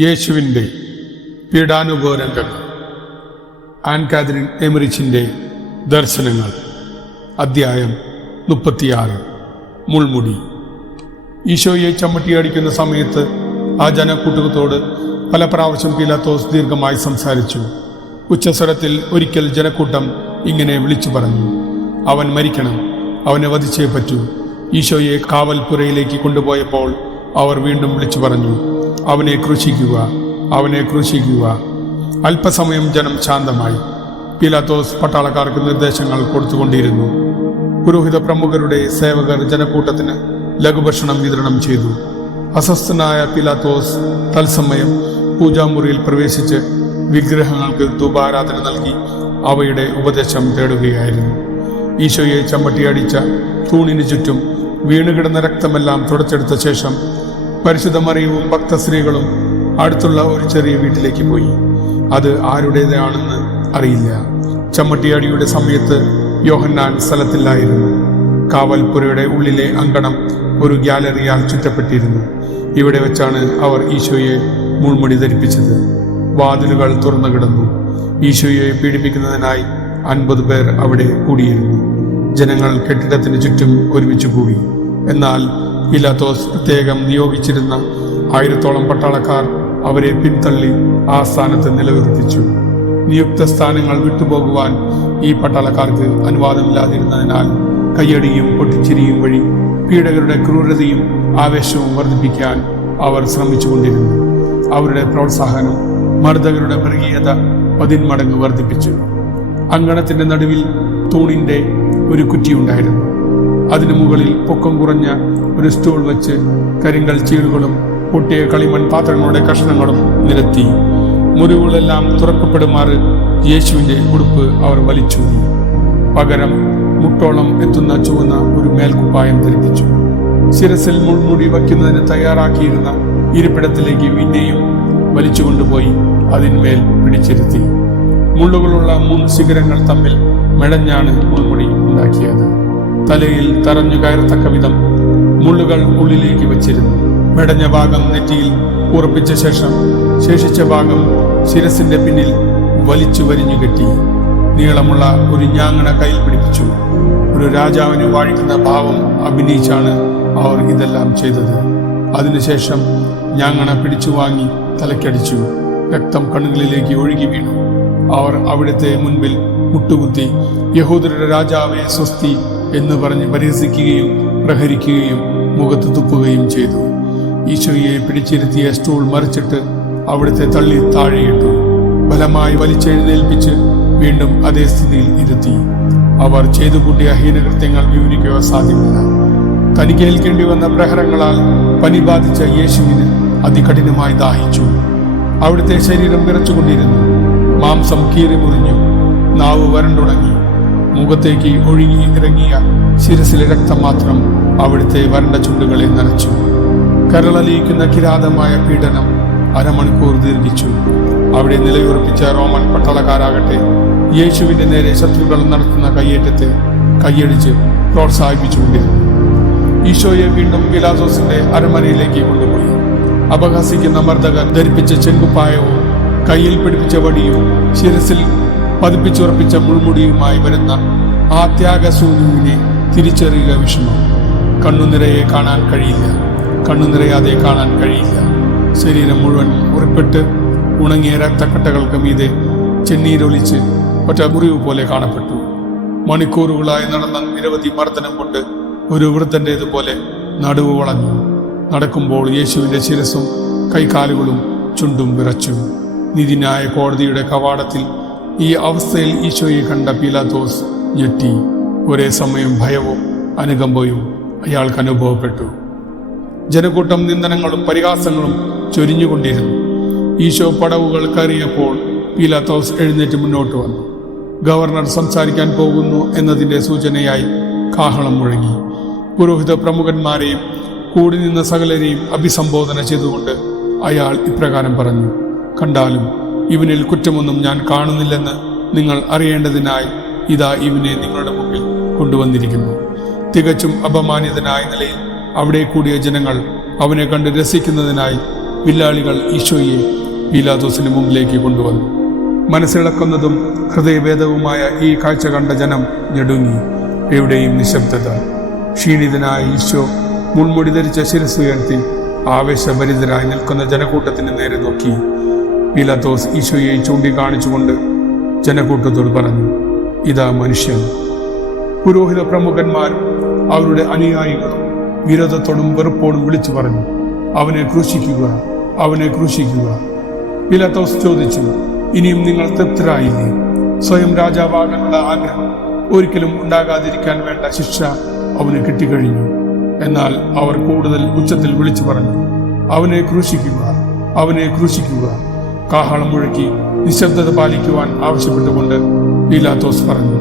യേശുവിൻ്റെ പീഡാനുഭവരംഗങ്ങൾ. An Catherine എമറിച്ചിൻ്റെ ദർശനങ്ങൾ. അധ്യായം 36. മുൾമുടി. ഈശോയെ ചമ്മട്ടിയടിക്കുന്ന സമയത്ത് ആ ജനക്കൂട്ടത്തോട് പല പ്രാവശ്യം പീലാത്തോസ് ദീർഘമായി സംസാരിച്ചു. ഉച്ചസ്വരത്തിൽ ഒരിക്കൽ ജനക്കൂട്ടം ഇങ്ങനെ വിളിച്ചു പറഞ്ഞു, അവൻ മരിക്കണം, അവനെ വധിച്ചേ പറ്റൂ. ഈശോയെ കാവൽപ്പുരയിലേക്ക് കൊണ്ടുപോയപ്പോൾ അവർ വീണ്ടും വിളിച്ചു പറഞ്ഞു, അവനെ ക്രൂശിക്കുക, അവനെ ക്രൂശിക്കുക. അല്പസമയം ജനം ശാന്തമായി. പീലാത്തോസ് പട്ടാളക്കാർക്ക് നിർദ്ദേശങ്ങൾ കൊടുത്തുകൊണ്ടിരുന്നു. പുരോഹിത പ്രമുഖരുടെ സേവകർ ജനക്കൂട്ടത്തിന് ലഘുഭക്ഷണം വിതരണം ചെയ്തു. അസ്വസ്ഥനായ പീലാത്തോസ് തത്സമയം പൂജാമുറിയിൽ പ്രവേശിച്ച് വിഗ്രഹങ്ങൾക്ക് ധൂപാരാധന നൽകി അവയുടെ ഉപദേശം തേടുകയായിരുന്നു. ഈശോയെ ചമ്മട്ടിയടിച്ച തൂണിന് ചുറ്റും വീണുകിടന്ന രക്തമെല്ലാം തുടച്ചെടുത്ത ശേഷം പരിശുദ്ധ മറിയവും ഭക്തസ്ത്രീകളും അടുത്തുള്ള ഒരു ചെറിയ വീട്ടിലേക്ക് പോയി. അത് ആരുടേതാണെന്ന് അറിയില്ല. ചമ്മട്ടിയടിയുടെ സമയത്ത് യോഹന്നാൻ സ്ഥലത്തില്ലായിരുന്നു. കാവൽപ്പുരയുടെ ഉള്ളിലെ അങ്കണം ഒരു ഗ്യാലറിയാൽ ചുറ്റപ്പെട്ടിരുന്നു. ഇവിടെ വെച്ചാണ് അവർ ഈശോയെ മുൾമുടി ധരിപ്പിച്ചത്. വാതിലുകൾ തുറന്നു കിടന്നു. ഈശോയെ പീഡിപ്പിക്കുന്നതിനായി 50 പേർ അവിടെ കൂടിയിരുന്നു. ജനങ്ങൾ കെട്ടിടത്തിന് ചുറ്റും ഒരുമിച്ച് കൂടി. എന്നാൽ പീലാത്തോസ് പ്രത്യേകം നിയോഗിച്ചിരുന്ന 1000ഓളം പട്ടാളക്കാർ അവരെ പിന്തള്ളി ആ സ്ഥാനത്ത് നിലനിർത്തിച്ചു. നിയുക്ത സ്ഥാനങ്ങൾ വിട്ടുപോകുവാൻ ഈ പട്ടാളക്കാർക്ക് അനുവാദമില്ലാതിരുന്നതിനാൽ കയ്യടിയും പൊട്ടിച്ചിരിയും വഴി പീഡകരുടെ ക്രൂരതയും ആവേശവും വർദ്ധിപ്പിക്കാൻ അവർ ശ്രമിച്ചുകൊണ്ടിരുന്നു. അവരുടെ പ്രോത്സാഹനം മർദ്ദകരുടെ മൃഗീയത 10 മടങ്ങ് വർദ്ധിപ്പിച്ചു. അങ്കണത്തിന്റെ നടുവിൽ തൂണിന്റെ ഒരു കുറ്റിയുണ്ടായിരുന്നു. അതിനു മുകളിൽ പൊക്കം കുറഞ്ഞ ഒരു സ്റ്റൂൾ വെച്ച് കരിങ്കൽ ചീളുകളും പൊട്ടിയ കളിമൺ പാത്രങ്ങളുടെ കഷ്ണങ്ങളും നിരത്തി. മുറിവുകളെല്ലാം തുറക്കപ്പെടുമാറ് യേശുവിന്റെ ഉടുപ്പ് അവർ വലിച്ചൂരി. പകരം മുട്ടോളം എത്തുന്ന ചുവന്ന ഒരു മേൽക്കുപ്പായം ധരിപ്പിച്ചു. ശിരസിൽ മുൾമുടി വയ്ക്കുന്നതിന് തയ്യാറാക്കിയിരുന്ന ഇരിപ്പിടത്തിലേക്ക് പിന്നെയും വലിച്ചുകൊണ്ടുപോയി അതിന്മേൽ പിടിച്ചിരുത്തി. മുള്ളുകളുള്ള 3 ശിഖരങ്ങൾ തമ്മിൽ മെടഞ്ഞാണ് മുൾമുടി ഉണ്ടാക്കിയത്. തലയിൽ തറഞ്ഞു കയറത്തക്ക വിധം മുള്ളുകൾ ഉള്ളിലേക്ക് വച്ചിരുന്നു. മെടഞ്ഞ ഭാഗം നെറ്റിയിൽ ഉറപ്പിച്ച ശേഷം ശേഷിച്ച ഭാഗം ശിരസിന്റെ പിന്നിൽ വലിച്ചു വരിഞ്ഞു കെട്ടി. നീളമുള്ള ഒരു ഞാങ്ങണ കയ്യിൽ പിടിപ്പിച്ചു. ഒരു രാജാവിനെ വാഴിക്കുന്ന ഭാവം അഭിനയിച്ചാണ് അവർ ഇതെല്ലാം ചെയ്തത്. അതിനുശേഷം ഞാങ്ങണ പിടിച്ചു വാങ്ങി തലക്കടിച്ചു. രക്തം കണ്ണുകളിലേക്ക് ഒഴുകി വീണു. അവർ അവിടുത്തെ മുൻപിൽ മുട്ടുകുത്തി, യഹൂദരുടെ രാജാവേ സ്വസ്തി എന്ന് പറഞ്ഞ് പരിഹസിക്കുകയും പ്രഹരിക്കുകയും മുഖത്ത് തുപ്പുകയും ചെയ്തു. ഈശോയെ പിടിച്ചിരുത്തിയ സ്റ്റൂൾ മറിച്ചിട്ട് അവിടുത്തെ തള്ളി താഴെയിട്ടു. ബലമായി വലിച്ചെഴുന്നേൽപ്പിച്ച് വീണ്ടും അതേ സ്ഥിതിയിൽ ഇരുത്തി. അവർ ചെയ്തു കൂട്ടിയ ഹീനകൃത്യങ്ങൾ വിവരിക്കുക സാധ്യമല്ല. തനിക്ക് ഏൽക്കേണ്ടി വന്ന പ്രഹരങ്ങളാൽ പനി ബാധിച്ച യേശുവിന് അതികഠിനമായി ദാഹിച്ചു. അവിടുത്തെ ശരീരം വിറച്ചുകൊണ്ടിരുന്നു. മാംസം കീറി മുറിഞ്ഞു. നാവ് വരണ്ടുണങ്ങി. മുഖത്തേക്ക് ഒഴുകി ഇറങ്ങിയ ശിരസിലെ രക്തം മാത്രം അവിടുത്തെ വരണ്ട ചുണ്ടുകളെ നനച്ചു. കരളലിയിക്കുന്ന കിരാതമായ പീഡനം അരമണിക്കൂർ ദീർഘിച്ചു. അവിടെ നിലയുറപ്പിച്ച റോമൻ പട്ടാളക്കാരാകട്ടെ യേശുവിന്റെ നേരെ ശത്രുക്കൾ നടത്തുന്ന കയ്യേറ്റത്തെ കൈയടിച്ച് പ്രോത്സാഹിപ്പിച്ചുകൊണ്ടിരുന്നു. ഈശോയെ വീണ്ടും പീലാത്തോസിന്റെ അരമനയിലേക്ക് കൊണ്ടുപോയി. അപഹസിക്കുന്ന മർദ്ദകർ ധരിപ്പിച്ച ചെങ്കുപ്പായവും കയ്യിൽ പിടിപ്പിച്ച വടിയും ശിരസിൽ പതിപ്പിച്ചുറപ്പിച്ച മുൾമുടിയുമായി വരുന്ന ആ ത്യാഗസൂനുവിനെ തിരിച്ചറിയുക വിഷമം. കണ്ണുനിറയെ കാണാൻ കഴിയില്ല, കണ്ണുനിറയാതെ കാണാൻ കഴിയില്ല. ശരീരം മുഴുവൻ മുറിപ്പെട്ട് ഉണങ്ങിയ രക്തക്കട്ടകൾക്ക് മീതെ ചെന്നീരൊലിച്ച് ഒറ്റ മുറിവ് പോലെ കാണപ്പെട്ടു. മണിക്കൂറുകളായി നടന്ന നിരവധി മർദ്ദനം കൊണ്ട് ഒരു വൃദ്ധൻ്റേതുപോലെ നടുവ് വളഞ്ഞു. നടക്കുമ്പോൾ യേശുവിന്റെ ശിരസും കൈകാലുകളും ചുണ്ടും വിറച്ചു. നീതിന്യായ കോടതിയുടെ കവാടത്തിൽ ഈ അവസ്ഥയിൽ ഈശോയെ കണ്ട പീലാത്തോസ് ഞെട്ടി. ഒരേ സമയം ഭയവും അനുകമ്പയും അയാൾക്ക് അനുഭവപ്പെട്ടു. ജനക്കൂട്ടം നിന്ദനങ്ങളും പരിഹാസങ്ങളും ചൊരിഞ്ഞുകൊണ്ടിരുന്നു. ഈശോ പടവുകൾ കയറിയപ്പോൾ പീലാത്തോസ് എഴുന്നേറ്റ് മുന്നോട്ട് വന്നു. ഗവർണർ സംസാരിക്കാൻ പോകുന്നു എന്നതിൻ്റെ സൂചനയായി കാഹളം മുഴങ്ങി. പുരോഹിത പ്രമുഖന്മാരെയും കൂടി നിന്ന സകലരെയും അഭിസംബോധന ചെയ്തുകൊണ്ട് അയാൾ ഇപ്രകാരം പറഞ്ഞു, കണ്ടാലും ഇവനിൽ കുറ്റമൊന്നും ഞാൻ കാണുന്നില്ലെന്ന് നിങ്ങൾ അറിയേണ്ടതിനായി ഇതാ ഇവനെ നിങ്ങളുടെ മുമ്പിൽ കൊണ്ടുവന്നിരിക്കുന്നു. തികച്ചും അപമാനിതനായ നിലയിൽ അവിടെ കൂടിയ ജനങ്ങൾ അവനെ കണ്ട് രസിക്കുന്നതിനായി വില്ലാളികൾ ഈശോയെ പീലാത്തോസിന് മുമ്പിലേക്ക് കൊണ്ടുവന്നു. മനസ്സിളക്കുന്നതും ഹൃദയഭേദവുമായ ഈ കാഴ്ച കണ്ട ജനം ഞെടുങ്ങി. എവിടെയും നിശബ്ദത. ക്ഷീണിതനായ ഈശോ മുൾമുടി ധരിച്ച ശിരസ് ഉയർത്തി ആവേശഭരിതരായി നിൽക്കുന്ന ജനക്കൂട്ടത്തിന് നേരെ നോക്കി. പീലാത്തോസ് ഈശോയെ ചൂണ്ടിക്കാണിച്ചുകൊണ്ട് ജനക്കൂട്ടത്തോട് പറഞ്ഞു, ഇതാ മനുഷ്യൻ. പുരോഹിത പ്രമുഖന്മാരും അവരുടെ അനുയായികളും വിരോധത്തോടും വെറുപ്പോടും വിളിച്ചു പറഞ്ഞു, അവനെ ക്രൂശിക്കുക, അവനെ ക്രൂശിക്കുക. പീലാത്തോസ് ചോദിച്ചു, ഇനിയും നിങ്ങൾ തൃപ്തരായില്ലേ? സ്വയം രാജാവാകാനുള്ള ആഗ്രഹം ഒരിക്കലും ഉണ്ടാകാതിരിക്കാൻ വേണ്ട ശിക്ഷ അവന് കിട്ടിക്കഴിഞ്ഞു. എന്നാൽ അവർ കൂടുതൽ ഉച്ചത്തിൽ വിളിച്ചു പറഞ്ഞു, അവനെ ക്രൂശിക്കുക, അവനെ ക്രൂശിക്കുക. കാഹളം മുഴക്കി നിശബ്ദത പാലിക്കുവാൻ ആവശ്യപ്പെട്ടുകൊണ്ട് പീലാത്തോസ് പറഞ്ഞു,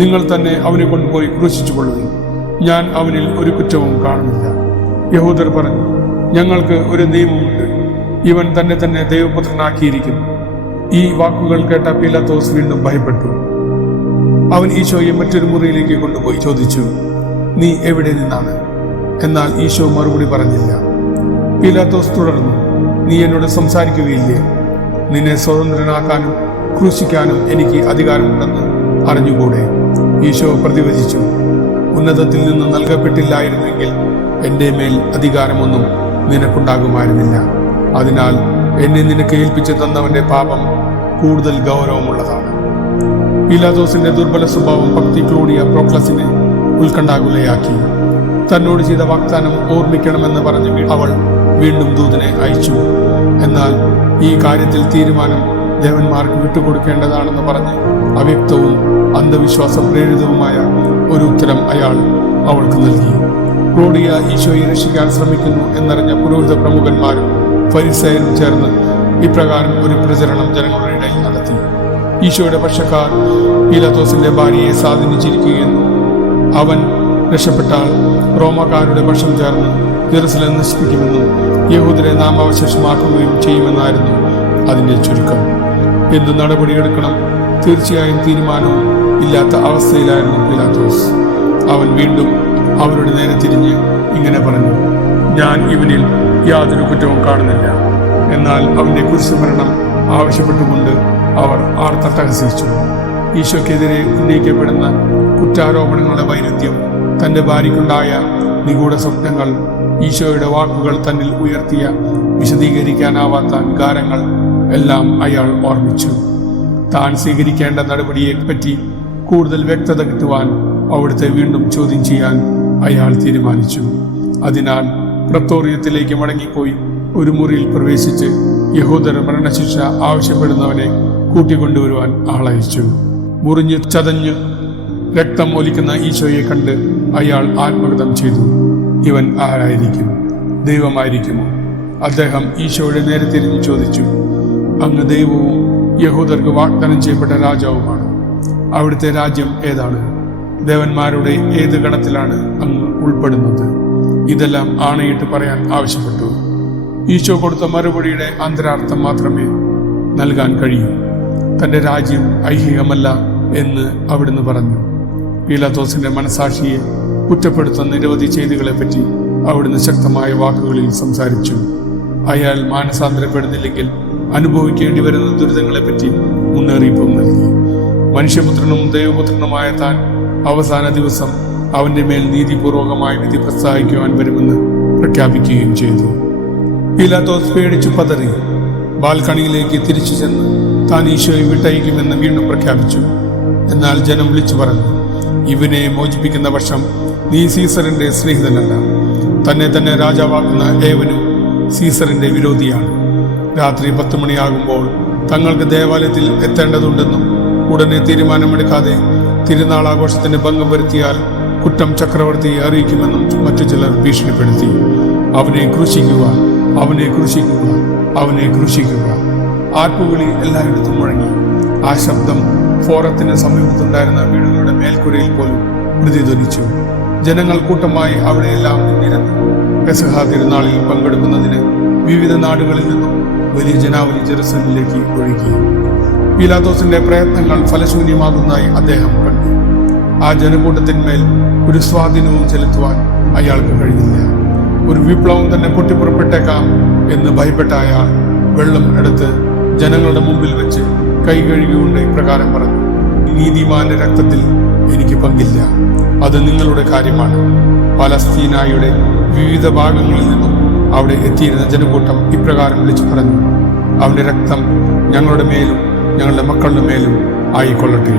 നിങ്ങൾ തന്നെ അവനെ കൊണ്ടുപോയി ക്രൂശിച്ചുകൊള്ളുക, ഞാൻ അവനിൽ ഒരു കുറ്റവും കാണുന്നില്ല. യഹൂദർ പറഞ്ഞു, ഞങ്ങൾക്ക് ഒരു നിയമമുണ്ട്, ഇവൻ തന്നെ ദൈവപുത്രനാക്കിയിരിക്കുന്നു. ഈ വാക്കുകൾ കേട്ട പീലാത്തോസ് വീണ്ടും ഭയപ്പെട്ടു. അവൻ ഈശോയെ മറ്റൊരു മുറിയിലേക്ക് കൊണ്ടുപോയി ചോദിച്ചു, നീ എവിടെ നിന്നാണ്? എന്നാൽ ഈശോ മറുപടി പറഞ്ഞില്ല. പീലാത്തോസ് തുടർന്നു, നീ എന്നോട് സംസാരിക്കുകയില്ലേ? നിന്നെ സ്വതന്ത്രനാക്കാനും ക്രൂശിക്കാനും എനിക്ക് അധികാരമുണ്ടെന്ന് അറിഞ്ഞുകൂടെ? ഈശോ പ്രതിവചിച്ചു, ഉന്നതത്തിൽ നിന്ന് നൽകപ്പെട്ടില്ലായിരുന്നെങ്കിൽ എൻ്റെ മേൽ അധികാരമൊന്നും നിനക്കുണ്ടാകുമായിരുന്നില്ല. അതിനാൽ എന്നെ നിനക്ക് ഏൽപ്പിച്ചു തന്നവന്റെ പാപം കൂടുതൽ ഗൗരവമുള്ളതാണ്. പീലാത്തോസിന്റെ ദുർബല സ്വഭാവം ഭക്തി ക്ലോഡിയ പ്രോക്ലസിനെ ഉത്കണ്ഠാകുലയാക്കി. തന്നോട് ചെയ്ത വാഗ്ദാനം ഓർമ്മിക്കണമെന്ന് പറഞ്ഞ് അവൾ വീണ്ടും ദൂതനെ അയച്ചു. എന്നാൽ ഈ കാര്യത്തിൽ തീരുമാനം ദേവന്മാർക്ക് വിട്ടുകൊടുക്കേണ്ടതാണെന്ന് പറഞ്ഞ് അവ്യക്തവും അന്ധവിശ്വാസ പ്രേരിതവുമായ ഒരു ഉത്തരം അയാൾ അവൾക്ക് നൽകി. ക്ലോഡിയ ഈശോയെ രക്ഷിക്കാൻ ശ്രമിക്കുന്നു എന്നറിഞ്ഞ പുരോഹിത പ്രമുഖന്മാരും ഫരിസയരും ചേർന്ന് ഇപ്രകാരം ഒരു പ്രചരണം ജനങ്ങളുടെ ഇടയിൽ നടത്തി. ഈശോയുടെ പക്ഷക്കാർ പീലാത്തോസിന്റെ ഭാര്യയെ സ്വാധീനിച്ചിരിക്കുകയെന്നും അവൻ രക്ഷപ്പെട്ടാൽ റോമാക്കാരുടെ പക്ഷം ചേർന്ന് ജെറുസലേം നശിപ്പിക്കുമെന്നും യഹൂദരെ നാമാവശേഷമാക്കുകയും ചെയ്യുമെന്നായിരുന്നു അതിന്റെ ചുരുക്കം. എന്തു നടപടിയെടുക്കണം തീർച്ചയായും തീരുമാനവും ഇല്ലാത്ത അവസ്ഥയിലായിരുന്നു പീലാത്തോസ്. അവൻ വീണ്ടും അവരുടെ നേരെ തിരിഞ്ഞ് ഇങ്ങനെ പറഞ്ഞു, ഞാൻ ഇവനിൽ യാതൊരു കുറ്റവും കാണുന്നില്ല. എന്നാൽ അവന്റെ കുരിശുമരണം ആവശ്യപ്പെട്ടുകൊണ്ട് അവർ ആർത്തട്ടഹസിച്ചു. ഈശോക്കെതിരെ ഉന്നയിക്കപ്പെടുന്ന കുറ്റാരോപണങ്ങളുടെ വൈരുദ്ധ്യം, തന്റെ ഭാര്യയ്ക്കുണ്ടായ നിഗൂഢ സ്വപ്നങ്ങൾ, ഈശോയുടെ വാക്കുകൾ തന്നിൽ ഉയർത്തിയ വിശദീകരിക്കാനാവാത്ത വികാരങ്ങൾ എല്ലാം അയാൾ ഓർമ്മിച്ചു. താൻ സ്വീകരിക്കേണ്ട നടപടിയെപ്പറ്റി കൂടുതൽ വ്യക്തത കിട്ടുവാൻ അവിടുത്തെ വീണ്ടും ചോദ്യം ചെയ്യാൻ അയാൾ തീരുമാനിച്ചു. അതിനാൽ പ്രത്തോറിയത്തിലേക്ക് മടങ്ങിപ്പോയി ഒരു മുറിയിൽ പ്രവേശിച്ച് യഹൂദർ മരണശിക്ഷ ആവശ്യപ്പെടുന്നവനെ കൂട്ടിക്കൊണ്ടുവരുവാൻ ആളയച്ചു. മുറിഞ്ഞ് ചതഞ്ഞ് രക്തം ഒലിക്കുന്ന ഈശോയെ കണ്ട് അയാൾ ആത്മഗതം ചെയ്തു. ഇവൻ ആരായിരിക്കും? ദൈവമായിരിക്കുമോ? അദ്ദേഹം ഈശോയുടെ നേരെ തിരിഞ്ഞ് ചോദിച്ചു, അങ്ങ് ദൈവവും യഹൂദർക്ക് വാഗ്ദാനം ചെയ്യപ്പെട്ട രാജാവുമാണ്. അവിടുത്തെ രാജ്യം ഏതാണ്? ദേവന്മാരുടെ ഏത് ഗണത്തിലാണ് അങ്ങ് ഉൾപ്പെടുന്നത്? ഇതെല്ലാം ആണയിട്ട് പറയാൻ ആവശ്യപ്പെട്ടു. ഈശോ കൊടുത്ത മറുപടിയുടെ അന്തരാർത്ഥം മാത്രമേ നൽകാൻ കഴിയൂ. തന്റെ രാജ്യം ഐഹികമല്ല എന്ന് അവിടുന്ന് പറഞ്ഞു. പീലാത്തോസിന്റെ മനസാക്ഷിയെ കുറ്റപ്പെടുത്തുന്ന നിരവധി ചെയ്തികളെപ്പറ്റി അവിടുന്ന് ശക്തമായ വാക്കുകളിൽ സംസാരിച്ചു. അയാൾ മാനസാന്തരപ്പെടുന്നില്ലെങ്കിൽ അനുഭവിക്കേണ്ടി വരുന്ന ദുരിതങ്ങളെപ്പറ്റി മുന്നറിയിപ്പും നൽകി. മനുഷ്യപുത്രനും ദൈവപുത്രനുമായ താൻ അവസാന ദിവസം അവന്റെ മേൽ നീതിപൂർവകമായ വിധി പ്രസ്താവിക്കുവാൻ വരുമെന്ന് പ്രഖ്യാപിക്കുകയും ചെയ്തു. പീലാത്തോസ് പേടിച്ചു പതറി ബാൽക്കണിയിലേക്ക് തിരിച്ചു ചെന്ന് താൻ ഈശോയെ വിട്ടയക്കുമെന്ന് വീണ്ടും പ്രഖ്യാപിച്ചു. എന്നാൽ ജനം വിളിച്ചു പറഞ്ഞു, ഇവനെ മോചിപ്പിക്കുന്ന പക്ഷം നീ സീസറിന്റെ സ്നേഹിതനല്ല. തന്നെ രാജാവാക്കുന്ന ഏവനും സീസറിന്റെ വിരോധിയാണ്. രാത്രി 10 മണിയാകുമ്പോൾ തങ്ങൾക്ക് ദേവാലയത്തിൽ എത്തേണ്ടതുണ്ടെന്നും ഉടനെ തീരുമാനമെടുക്കാതെ തിരുനാൾ ആഘോഷത്തിന് ഭംഗം വരുത്തിയാൽ കുറ്റം ചക്രവർത്തിയെ അറിയിക്കുമെന്നും മറ്റു ചിലർ ഭീഷണിപ്പെടുത്തി. അവനെ ക്രൂശിക്കുക, അവനെ ക്രൂശിക്കുക, അവനെ ക്രൂശിക്കുക. ആർപ്പുവിളി എല്ലായിടത്തും മുഴങ്ങി. ആ ശബ്ദം ഫോറത്തിന് സമീപത്തുണ്ടായിരുന്ന വീടുകളുടെ മേൽക്കുരയിൽ പോലും പ്രതിധ്വനിച്ചു. ജനങ്ങൾ കൂട്ടമായി അവിടെയെല്ലാം നിന്നിരുന്നു. പെസഹ തിരുനാളിൽ പങ്കെടുക്കുന്നതിന് വിവിധ നാടുകളിൽ നിന്നും വലിയ ജനാവലി ജെറുസലേമിലേക്ക് ഒഴുകി. പീലാത്തോസിന്റെ പ്രയത്നങ്ങൾ ഫലശൂന്യമാകുന്നതായി അദ്ദേഹം കണ്ടു. ആ ജനക്കൂട്ടത്തിന്മേൽ ഒരു സ്വാധീനവും ചെലുത്തുവാൻ അയാൾക്ക് കഴിഞ്ഞില്ല. ഒരു വിപ്ലവം തന്നെ പൊട്ടിപ്പുറപ്പെട്ടേക്കാം എന്ന് ഭയപ്പെട്ട അയാൾ വെള്ളം എടുത്ത് ജനങ്ങളുടെ മുമ്പിൽ വെച്ച് കൈ കഴുകിക്കൊണ്ട് ഇപ്രകാരം പറഞ്ഞു: നീതിമാന്റെ രക്തത്തിൽ എനിക്ക് പങ്കില്ല, അത് നിങ്ങളുടെ കാര്യമാണ്. പലസ്തീനായുടെ വിവിധ ഭാഗങ്ങളിൽ നിന്നും അവിടെ എത്തിയിരുന്ന ജനക്കൂട്ടം ഇപ്രകാരം വിളിച്ചു പറഞ്ഞു: അവന്റെ രക്തം ഞങ്ങളുടെ മേലും ഞങ്ങളുടെ മക്കളുടെ മേലും ആയിക്കൊള്ളട്ടെ.